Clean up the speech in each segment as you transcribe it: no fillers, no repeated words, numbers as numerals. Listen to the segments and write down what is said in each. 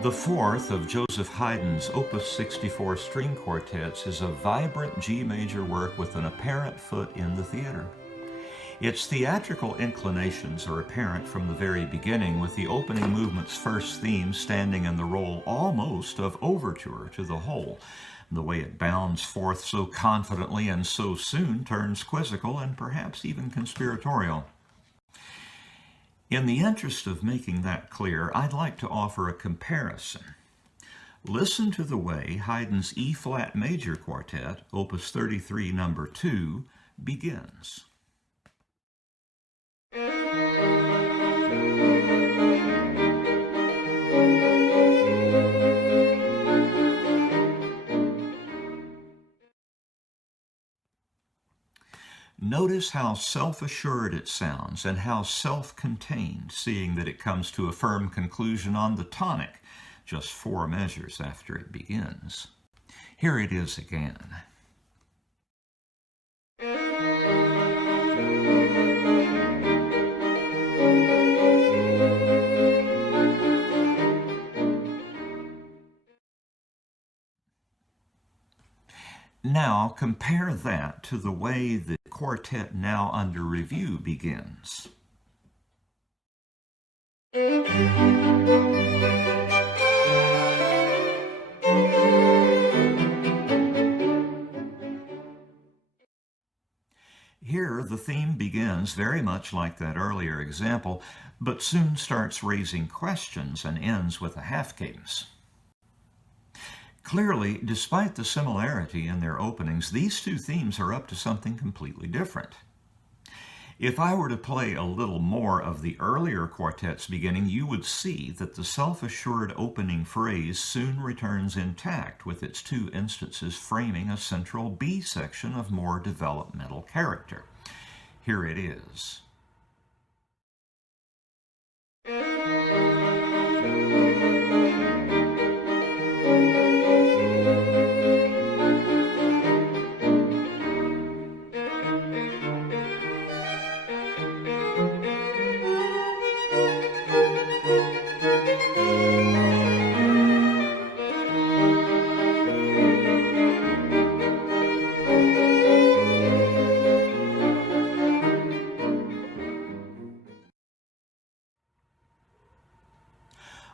The fourth of Joseph Haydn's Opus 64 string quartets is a vibrant G major work with an apparent foot in the theater. Its theatrical inclinations are apparent from the very beginning, with the opening movement's first theme standing in the role almost of overture to the whole. The way it bounds forth so confidently and so soon turns quizzical and perhaps even conspiratorial. In the interest of making that clear, I'd like to offer a comparison. Listen to the way Haydn's E-flat major quartet, Opus 33, number 2, begins. Notice how self-assured it sounds and how self-contained, seeing that it comes to a firm conclusion on the tonic, just 4 measures after it begins. Here it is again. Now compare that to the way the quartet now under review begins. Here the theme begins very much like that earlier example, but soon starts raising questions and ends with a half cadence. Clearly, despite the similarity in their openings, these two themes are up to something completely different. If I were to play a little more of the earlier quartet's beginning, you would see that the self-assured opening phrase soon returns intact, with its 2 instances framing a central B section of more developmental character. Here it is.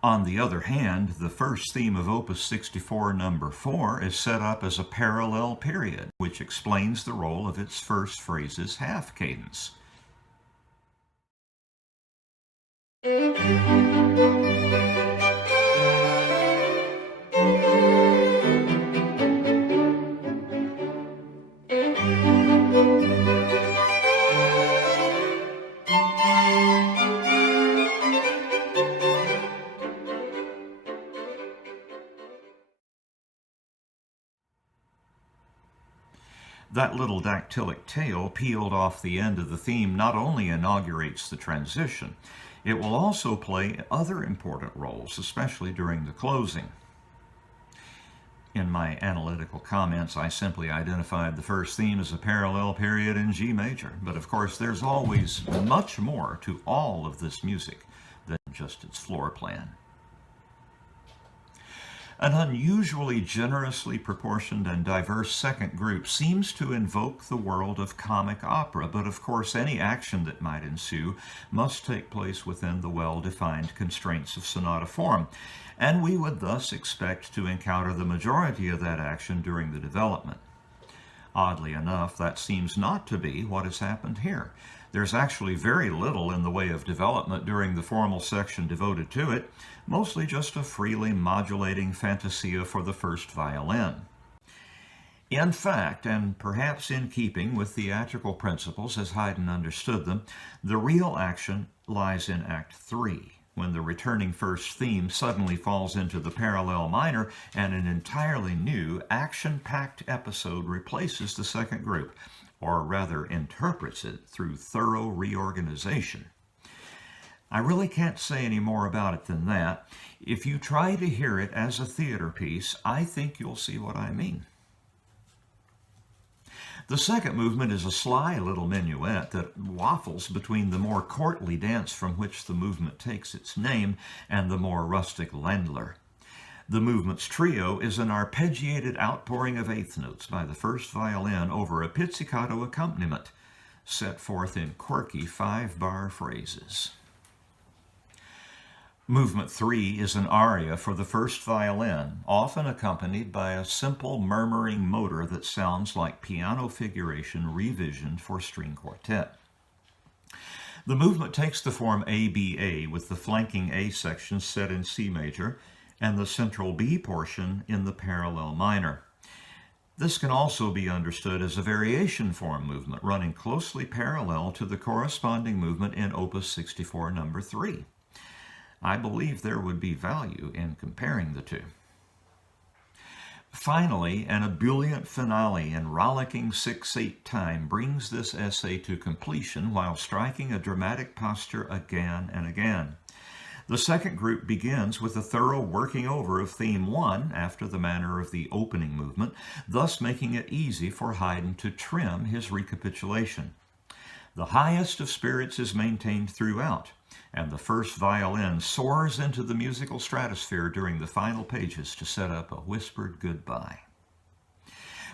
On the other hand, the first theme of Opus 64, number 4, is set up as a parallel period, which explains the role of its first phrase's half cadence. That little dactylic tail peeled off the end of the theme not only inaugurates the transition, it will also play other important roles, especially during the closing. In my analytical comments, I simply identified the first theme as a parallel period in G major, but of course there's always much more to all of this music than just its floor plan. An unusually generously proportioned and diverse second group seems to invoke the world of comic opera, but of course any action that might ensue must take place within the well-defined constraints of sonata form, and we would thus expect to encounter the majority of that action during the development. Oddly enough, that seems not to be what has happened here. There's actually very little in the way of development during the formal section devoted to it, mostly just a freely modulating fantasia for the first violin. In fact, and perhaps in keeping with theatrical principles as Haydn understood them, the real action lies in Act 3, when the returning first theme suddenly falls into the parallel minor and an entirely new action-packed episode replaces the second group, or rather interprets it through thorough reorganization. I really can't say any more about it than that. If you try to hear it as a theater piece, I think you'll see what I mean. The second movement is a sly little minuet that waffles between the more courtly dance from which the movement takes its name and the more rustic Ländler. The movement's trio is an arpeggiated outpouring of eighth notes by the first violin over a pizzicato accompaniment, set forth in quirky 5-bar phrases. Movement 3 is an aria for the first violin, often accompanied by a simple murmuring motor that sounds like piano figuration revisioned for string quartet. The movement takes the form ABA, with the flanking A section set in C major and the central B portion in the parallel minor. This can also be understood as a variation form movement running closely parallel to the corresponding movement in Opus 64 number 3. I believe there would be value in comparing the two. Finally, an ebullient finale in rollicking 6/8 time brings this essay to completion while striking a dramatic posture again and again. The second group begins with a thorough working over of theme 1 after the manner of the opening movement, thus making it easy for Haydn to trim his recapitulation. The highest of spirits is maintained throughout, and the first violin soars into the musical stratosphere during the final pages to set up a whispered goodbye.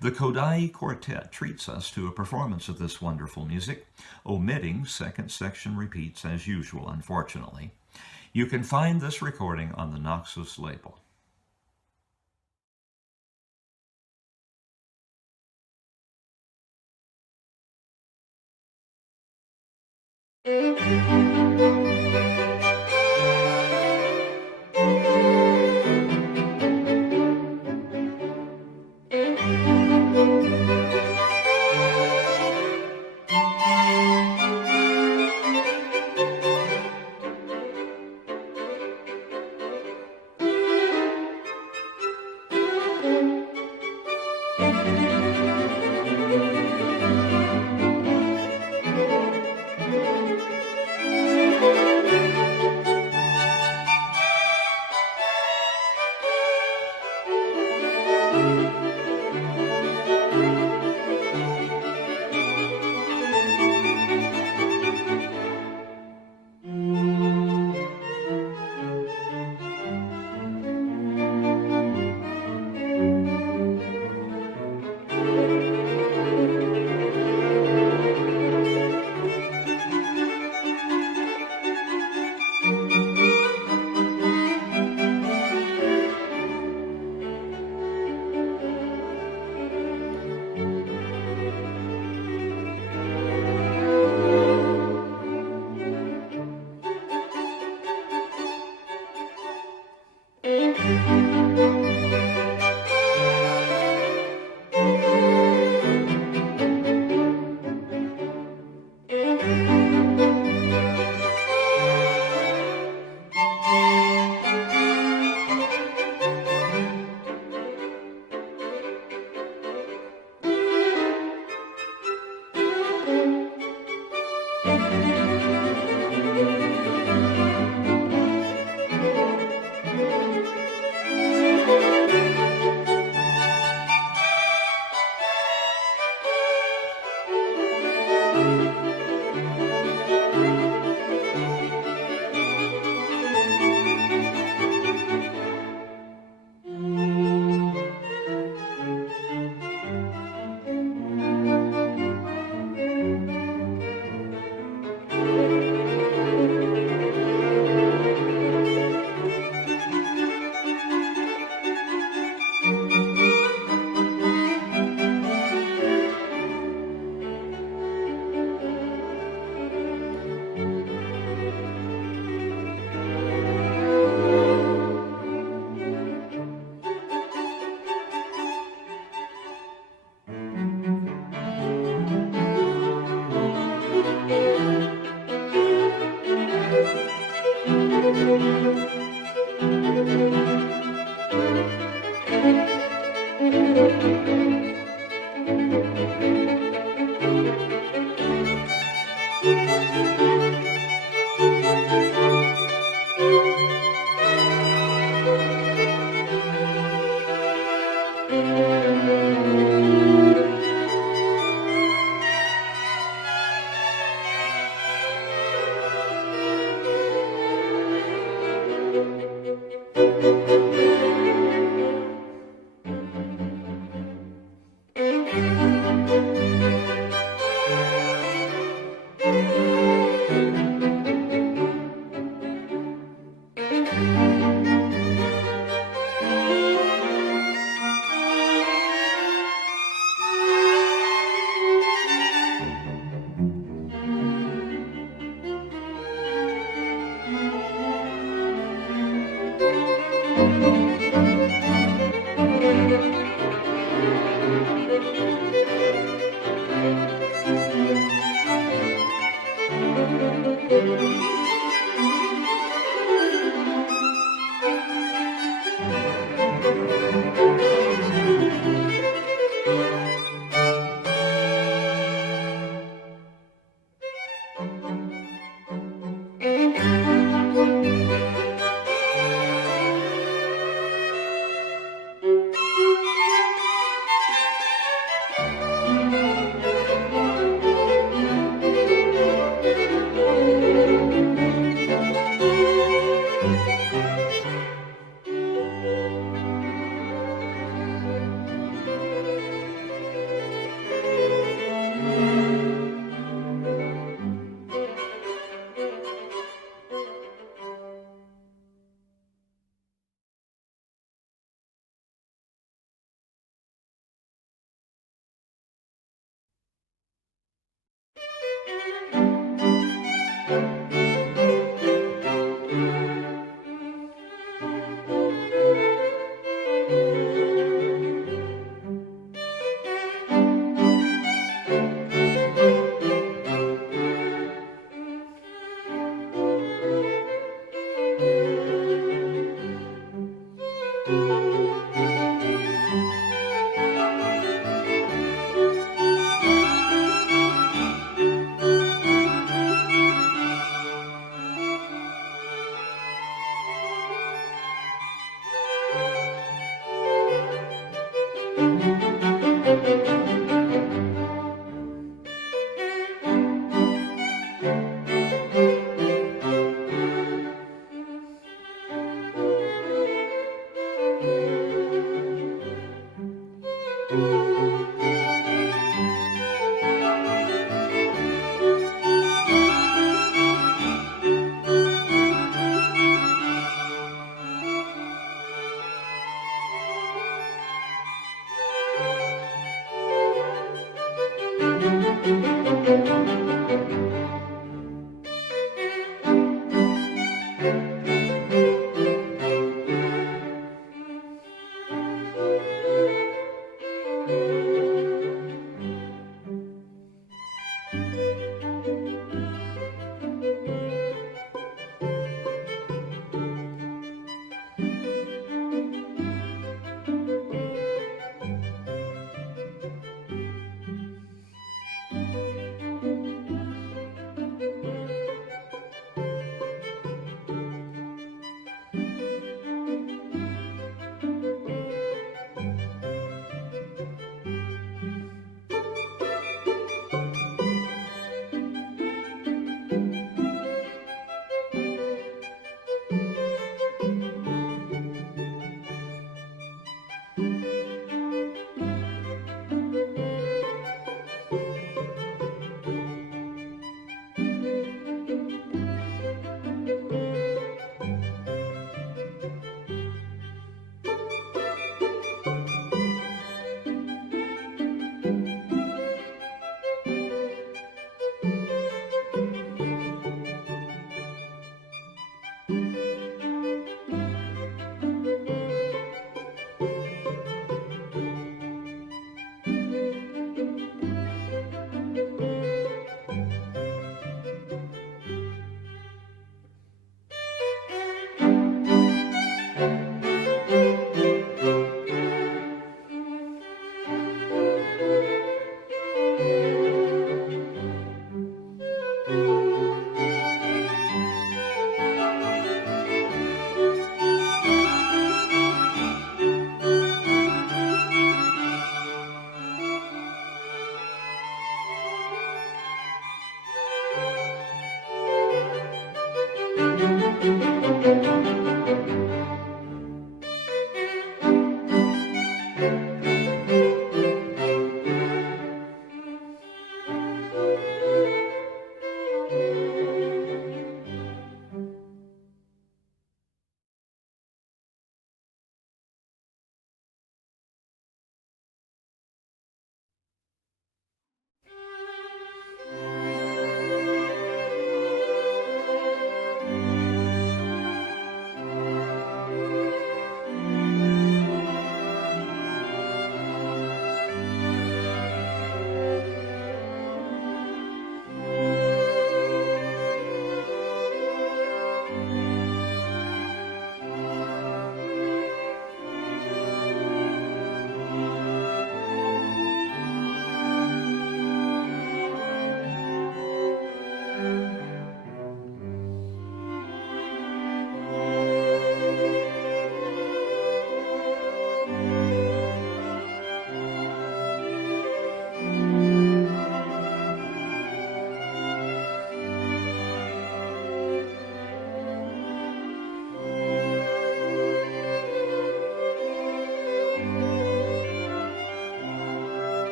The Kodály Quartet treats us to a performance of this wonderful music, omitting second section repeats as usual, unfortunately. You can find this recording on the Naxos label.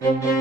Thank you.